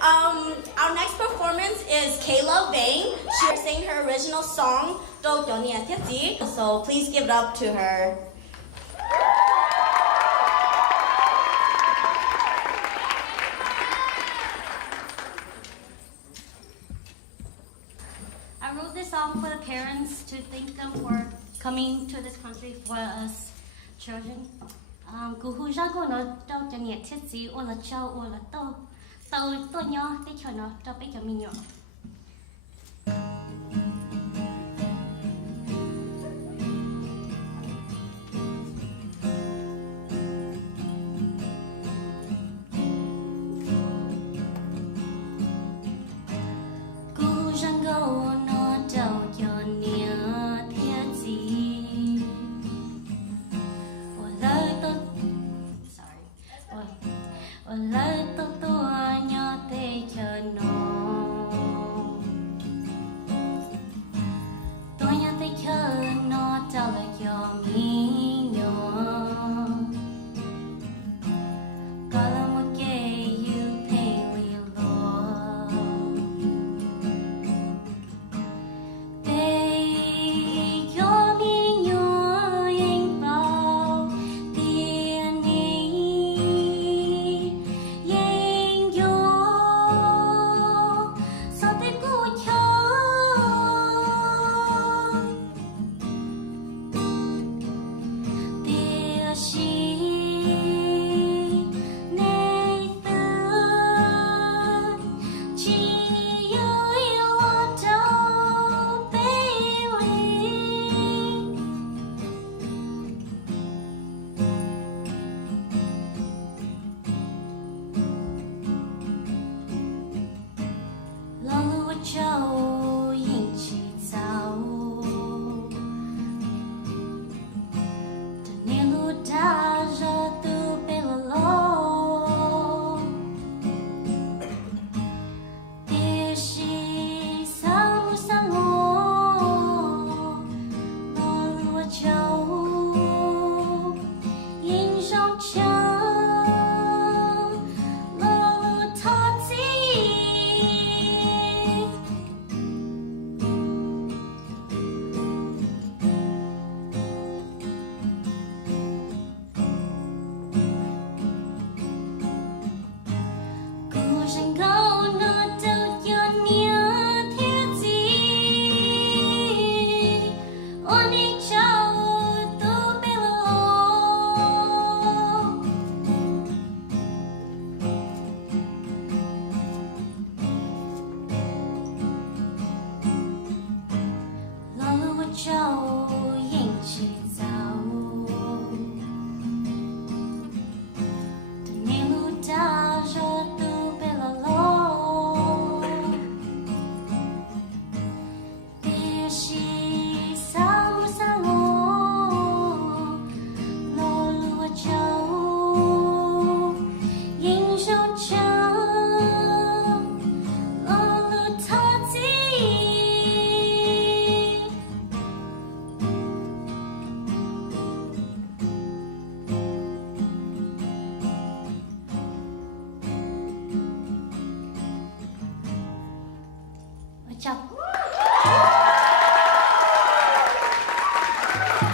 Our next performance is Kayla Vang. She's singing her original song, "Đâu Cho Nia Thiết Gì." So please give it up to her. I wrote this song for the parents to thank them for coming to this country for us children. Cú hu ra cô nó đâu cho nhiệt thiết gì ô là châu ô là tô tô tô nhỏ để cho nó cho bé cho mình nhỏ.